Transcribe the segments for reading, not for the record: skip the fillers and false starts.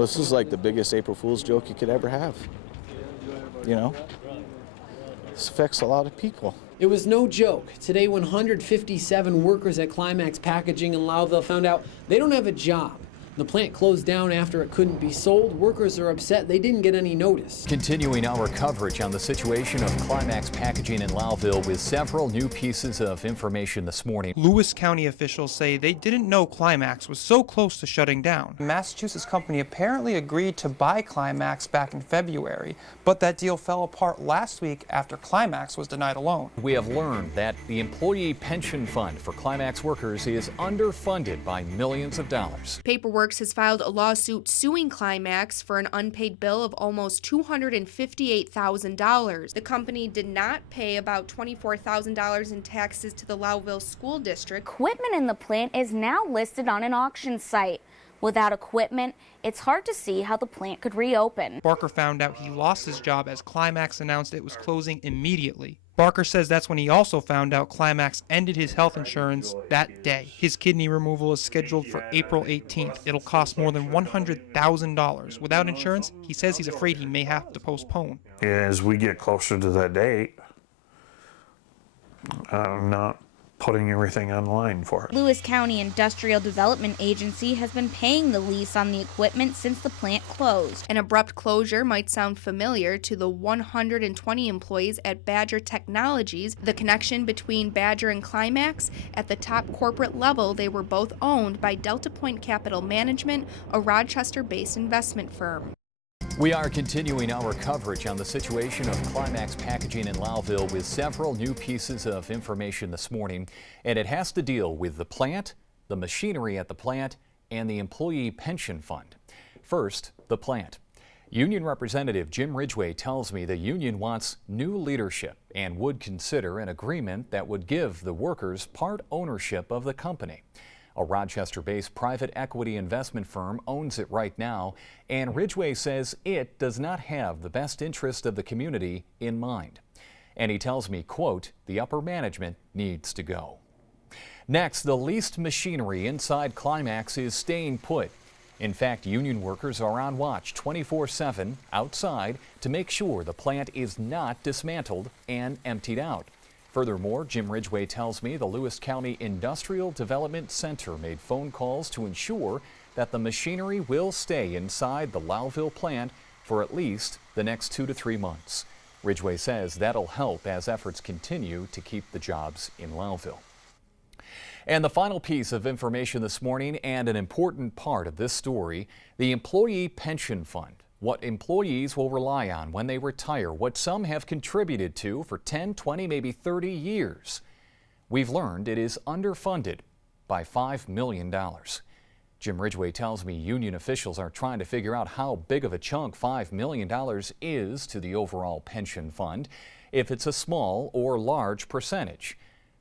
Well, this is like the biggest April Fool's joke you could ever have. You know? This affects a lot of people. It was no joke. Today, 157 workers at Climax Packaging in Lowville found out they don't have a job. The plant closed down after it couldn't be sold. Workers are upset they didn't get any notice. Continuing our coverage on the situation of Climax Packaging in Lowville with several new pieces of information this morning. Lewis County officials say they didn't know Climax was so close to shutting down. A Massachusetts company apparently agreed to buy Climax back in February, but that deal fell apart last week after Climax was denied a loan. We have learned that the employee pension fund for Climax workers is underfunded by millions of dollars. Paperworks has filed a lawsuit suing Climax for an unpaid bill of almost $258,000. The company did not pay about $24,000 in taxes to the Lowville School District. Equipment in the plant is now listed on an auction site. Without equipment, it's hard to see how the plant could reopen. Barker found out he lost his job as Climax announced it was closing immediately. Barker says that's when he also found out Climax ended his health insurance that day. His kidney removal is scheduled for April 18th. It'll cost more than $100,000. Without insurance, he says he's afraid he may have to postpone. As we get closer to that date, I'm not putting everything online for it. Lewis County Industrial Development Agency has been paying the lease on the equipment since the plant closed. An abrupt closure might sound familiar to the 120 employees at Badger Technologies. The connection between Badger and Climax, at the top corporate level, they were both owned by Delta Point Capital Management, a Rochester-based investment firm. We are continuing our coverage on the situation of Climax Packaging in Lowville with several new pieces of information this morning, and it has to deal with the plant, the machinery at the plant, and the employee pension fund. First, the plant. Union Representative Jim Ridgway tells me the union wants new leadership and would consider an agreement that would give the workers part ownership of the company. A Rochester-based private equity investment firm owns it right now, and Ridgway says it does not have the best interest of the community in mind. And he tells me, quote, the upper management needs to go. Next, the leased machinery inside Climax is staying put. In fact, union workers are on watch 24/7 outside to make sure the plant is not dismantled and emptied out. Furthermore, Jim Ridgway tells me the Lewis County Industrial Development Center made phone calls to ensure that the machinery will stay inside the Lowville plant for at least the next 2 to 3 months. Ridgway says that'll help as efforts continue to keep the jobs in Lowville. And the final piece of information this morning, and an important part of this story, the employee pension fund. What employees will rely on when they retire, what some have contributed to for 10, 20, maybe 30 years. We've learned it is underfunded by $5 million. Jim Ridgway tells me union officials are trying to figure out how big of a chunk $5 million is to the overall pension fund, if it's a small or large percentage.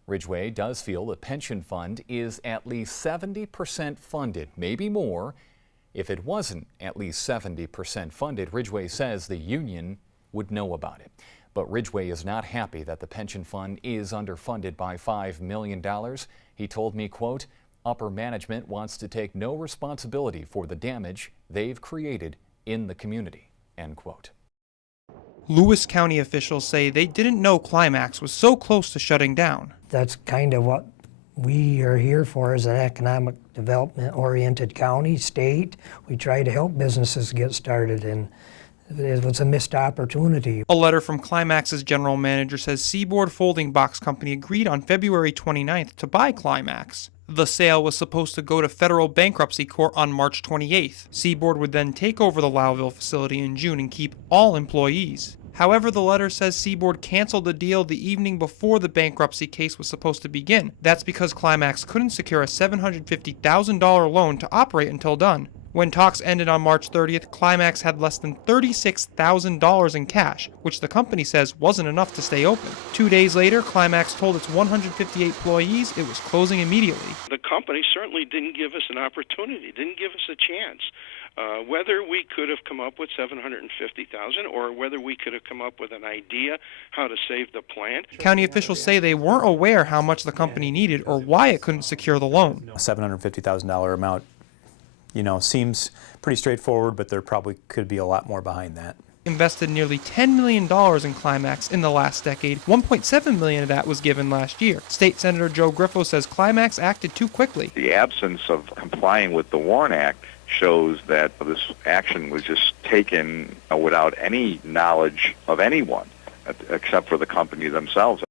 Ridgway does feel the pension fund is at least 70% funded, maybe more. If it wasn't at least 70% funded, Ridgway says the union would know about it. But Ridgway is not happy that the pension fund is underfunded by $5 million. He told me, quote, upper management wants to take no responsibility for the damage they've created in the community, end quote. Lewis County officials say they didn't know Climax was so close to shutting down. That's kind of what we are here for, as an economic development-oriented county, state. We try to help businesses get started, and it was a missed opportunity. A letter from Climax's general manager says Seaboard Folding Box Company agreed on February 29th to buy Climax. The sale was supposed to go to federal bankruptcy court on March 28th. Seaboard would then take over the Lowville facility in June and keep all employees. However, the letter says Seaboard canceled the deal the evening before the bankruptcy case was supposed to begin. That's because Climax couldn't secure a $750,000 loan to operate until done. When talks ended on March 30th, Climax had less than $36,000 in cash, which the company says wasn't enough to stay open. 2 days later, Climax told its 158 employees it was closing immediately. The company certainly didn't give us an opportunity, didn't give us a chance. Whether we could have come up with $750,000 or whether we could have come up with an idea how to save the plant. County officials say they weren't aware how much the company needed or why it couldn't secure the loan. A $750,000 amount seems pretty straightforward, but there probably could be a lot more behind that. Invested nearly $10 million in Climax in the last decade. $1.7 million of that was given last year. State Senator Joe Griffo says Climax acted too quickly. The absence of complying with the WARN Act shows that this action was just taken without any knowledge of anyone except for the company themselves.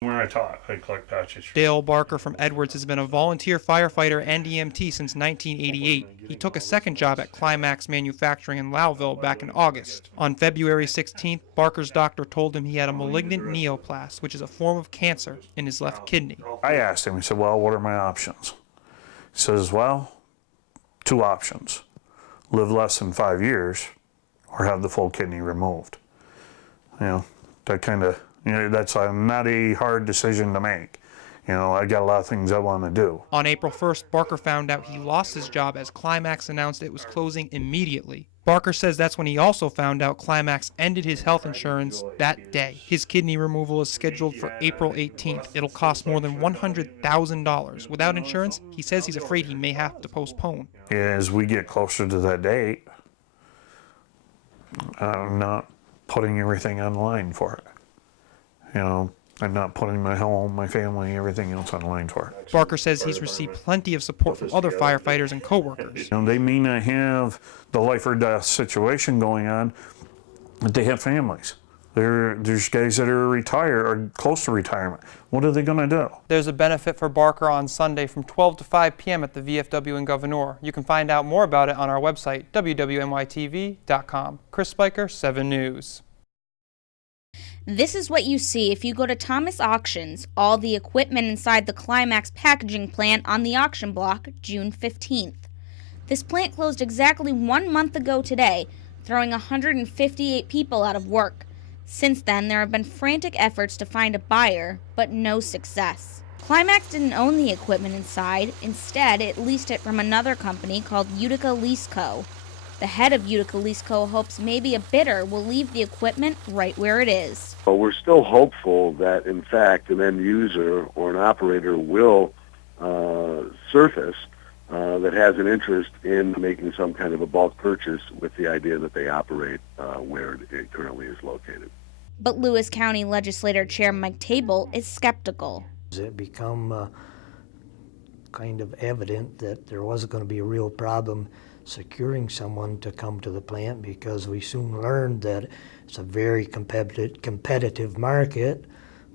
Where I taught, I collect patches. Dale Barker from Edwards has been a volunteer firefighter and EMT since 1988. He took a second job at Climax Manufacturing in Lowville back in August. On February 16th, Barker's doctor told him he had a malignant neoplast, which is a form of cancer, in his left kidney. I asked him, he said, well, what are my options? He says, well, 2 options. Live less than 5 years or have the full kidney removed. That kind of, that's not a hard decision to make. I got a lot of things I want to do. On April 1st, Barker found out he lost his job as Climax announced it was closing immediately. Barker says that's when he also found out Climax ended his health insurance that day. His kidney removal is scheduled for April 18th. It'll cost more than $100,000. Without insurance, he says he's afraid he may have to postpone. As we get closer to that date, I'm not putting everything online for it. I'm not putting my home, my family, everything else online for it. Barker says he's received plenty of support from other firefighters and coworkers. They may not have the life or death situation going on, but they have families. There's guys that are retired or close to retirement. What are they going to do? There's a benefit for Barker on Sunday from 12 to 5 p.m. at the VFW in Gouverneur. You can find out more about it on our website, wwnytv.com. Chris Spiker, 7 News. This is what you see if you go to Thomas Auctions, all the equipment inside the Climax packaging plant on the auction block, June 15th. This plant closed exactly 1 month ago today, throwing 158 people out of work. Since then, there have been frantic efforts to find a buyer, but no success. Climax didn't own the equipment inside. Instead, it leased it from another company called Utica Lease Co. The head of Utica Lease Co. hopes maybe a bidder will leave the equipment right where it is. But we're still hopeful that, in fact, an end user or an operator will surface that has an interest in making some kind of a bulk purchase with the idea that they operate where it currently is located. But Lewis County Legislator Chair Mike Table is skeptical. It become kind of evident that there wasn't going to be a real problem securing someone to come to the plant, because we soon learned that it's a very competitive market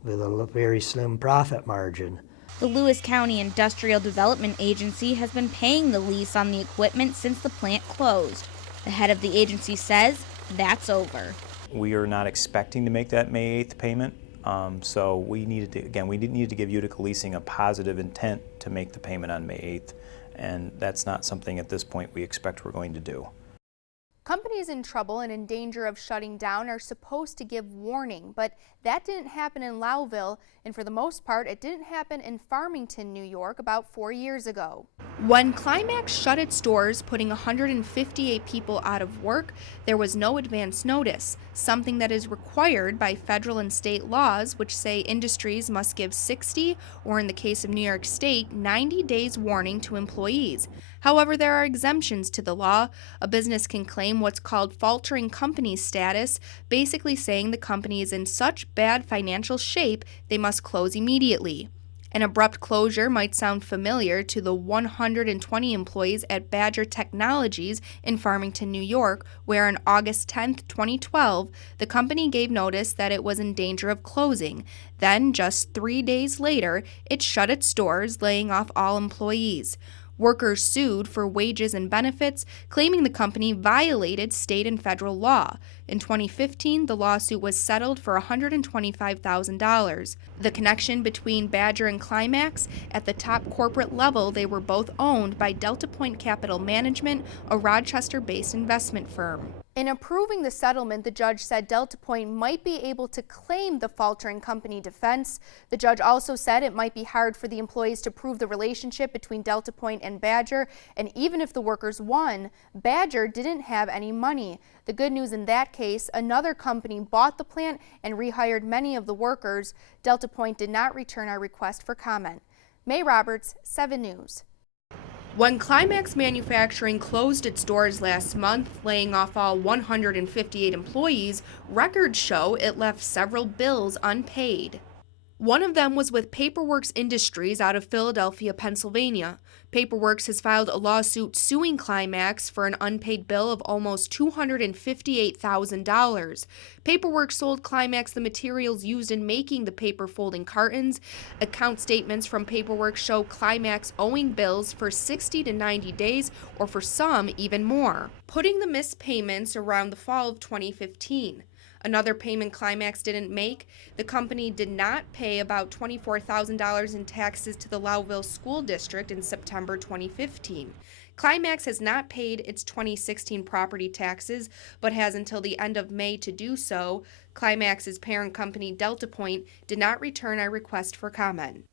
with a very slim profit margin. The Lewis County Industrial Development Agency has been paying the lease on the equipment since the plant closed. The head of the agency says that's over. We are not expecting to make that May 8th payment, so we needed to give Utica Leasing a positive intent to make the payment on May 8th. And that's not something at this point we expect we're going to do. Companies in trouble and in danger of shutting down are supposed to give warning, but that didn't happen in Lowville, and for the most part, it didn't happen in Farmington, New York, about 4 years ago. When Climax shut its doors, putting 158 people out of work, there was no advance notice, something that is required by federal and state laws, which say industries must give 60, or in the case of New York State, 90 days warning to employees. However, there are exemptions to the law. A business can claim what's called faltering company status, basically saying the company is in such bad financial shape they must close immediately. An abrupt closure might sound familiar to the 120 employees at Badger Technologies in Farmington, New York, where on August 10, 2012, the company gave notice that it was in danger of closing. Then, just 3 days later, it shut its doors, laying off all employees. Workers sued for wages and benefits, claiming the company violated state and federal law. In 2015, the lawsuit was settled for $125,000. The connection between Badger and Climax: at the top corporate level, they were both owned by Delta Point Capital Management, a Rochester-based investment firm. In approving the settlement, the judge said Delta Point might be able to claim the faltering company defense. The judge also said it might be hard for the employees to prove the relationship between Delta Point and Badger, and even if the workers won, Badger didn't have any money. The good news in that case, another company bought the plant and rehired many of the workers. Delta Point did not return our request for comment. May Roberts, 7 News. When Climax Manufacturing closed its doors last month, laying off all 158 employees, records show it left several bills unpaid. One of them was with Paperworks Industries out of Philadelphia, Pennsylvania. Paperworks has filed a lawsuit suing Climax for an unpaid bill of almost $258,000. Paperworks sold Climax the materials used in making the paper folding cartons. Account statements from Paperworks show Climax owing bills for 60 to 90 days, or for some, even more, putting the missed payments around the fall of 2015. Another payment Climax didn't make, the company did not pay about $24,000 in taxes to the Lowville School District in September 2015. Climax has not paid its 2016 property taxes, but has until the end of May to do so. Climax's parent company, Delta Point, did not return our request for comment.